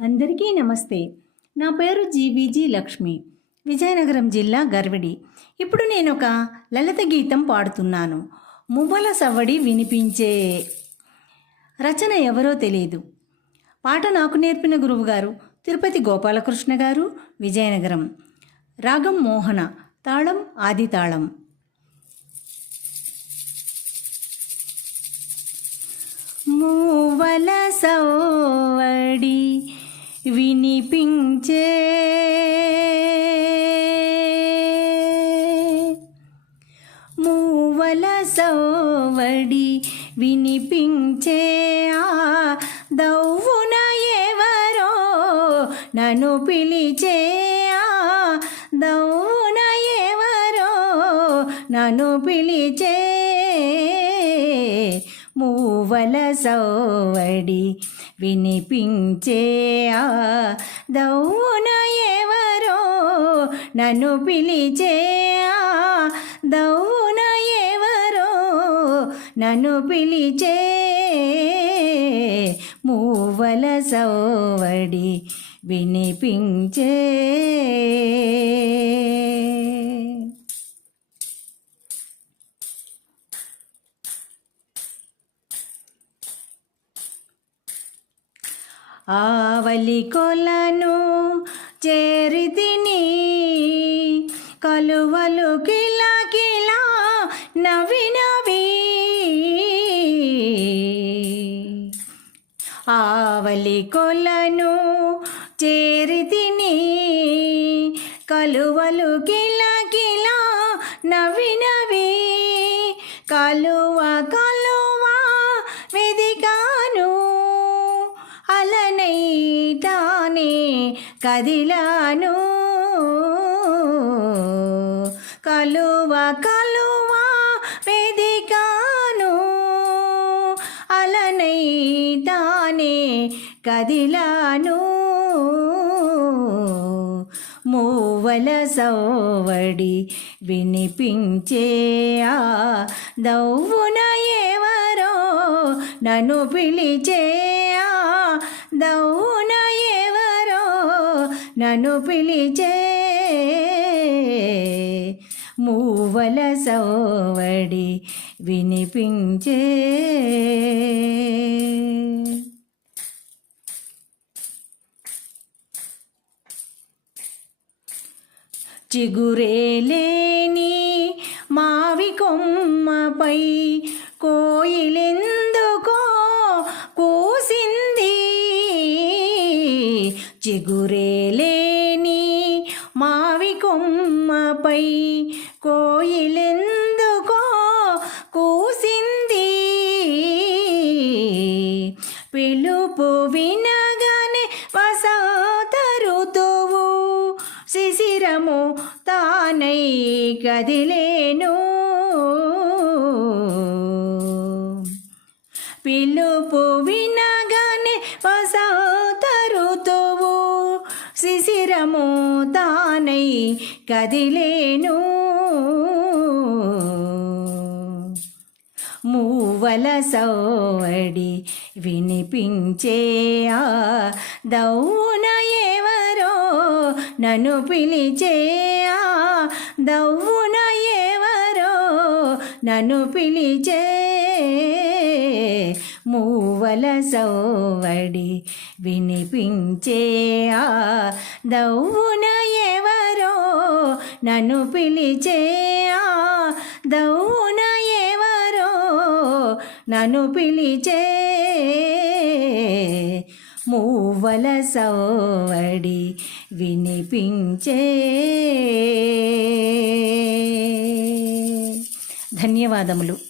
అందరికీ నమస్తే. నా పేరు జీవీజీ లక్ష్మి, విజయనగరం జిల్లా గర్విడి. ఇప్పుడు నేను ఒక లలిత గీతం పాడుతున్నాను. మువ్వల సవ్వడి వినిపించే. రచన ఎవరో తెలియదు. పాట నాకు నేర్పిన గురువుగారు తిరుపతి గోపాలకృష్ణ గారు, విజయనగరం. రాగం మోహన, తాళం ఆది తాళం. మువ్వల సవ్వడి వినిపించే, మువ్వల సవ్వడి వినిపించే. దవ్వున ఎవరో నన్ను పిలిచే, దవ్వున ఎవరో నన్ను పిలిచే. మువ్వల సవ్వడి వినిపించే, దవ్వున ఎవరో నన్ను పిలిచే, దవ్వున ఎవరో నన్ను పిలిచే. మువ్వల సవ్వడి వినిపించే. ఆవలి కొలను చేరితిని, కలువలు కిలా కిలా నవ్వినవి. ఆవలి కొలను చేరితిని, కలువలు కిలా కిలా నవ్వినవి. కలువ కలువ వెదికాను, అలనైతానే కదిలాను. కలువ కలువ వెదికాను, అలనైతానే కదిలాను. మువ్వల సవ్వడి వినిపించే, దవ్వున ఎవరో నన్ను పిలిచే, దవ్వున ఎవరో నన్ను పిలిచే. మువ్వల సవ్వడి వినిపించే. చిగురేలేని మావి కొమ్మపై కోయిలెందుకో కూసింది. చిగురేలేని మావి కొమ్మపై కోయిలెందుకో కూసింది. పిలుపు వినగానే వసంత ఋతువు శిశిరము తానై కదిలేను. పిలుపు వినగానే వసంత ఋతువు శిశిరము తానై కదిలేను. మువ్వల సవ్వడి వినిపించే, దవ్వున ఎవరో నన్ను పిలిచే, దవ్వున ఎవరో నన్ను పిలిచే. మువ్వల సవ్వడి వినిపించే, దవ్వున ఎవరో నన్ను పిలిచే, దవ్వున ఎవరో నన్ను పిలిచే. మువ్వల సవ్వడి వినిపించే. ధన్యవాదములు.